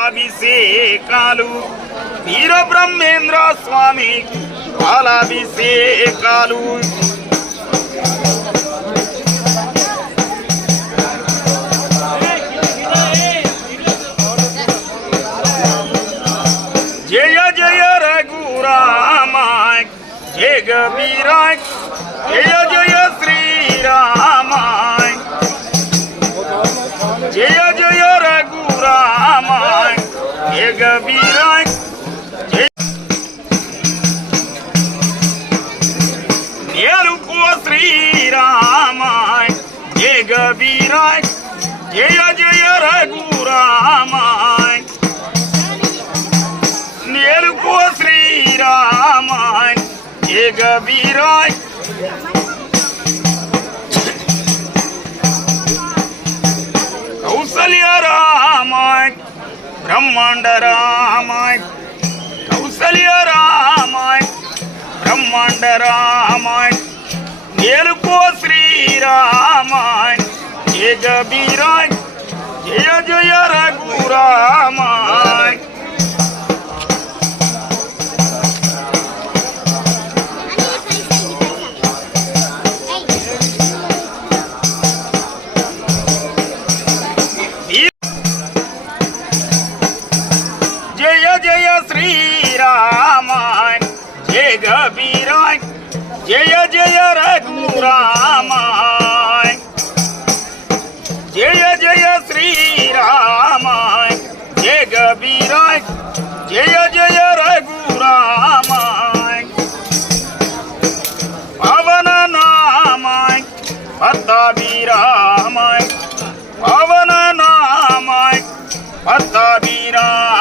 అభిషేకాలు వీర బ్రహ్మేంద్ర స్వామి పాలాభిషేకాలు జయ జయ రఘురామ జయ కబీర జయ జయ శ్రీరామ జయ జయ రఘురామ జయ కబీర శ్రీరామ జయ కబీర జయ జయ రఘురామ నేలుకో శ్రీరామ జయ కబీర కౌసల్య రామ బ్రహ్మాండ రామ కౌసల్య రామ బ్రహ్మాండ రామ నేలుకో శ్రీరామ జయ కబీర జయ జయ రఘురామ జయ జయ శ్రీరామ జయ కబీర జయ జయ రఘురామ జయ జయ శ్రీరామ జయ కబీర జయ జయ రఘురామ పవన నామ పట్టాభిరామ పవన నామ పట్టాభిరామ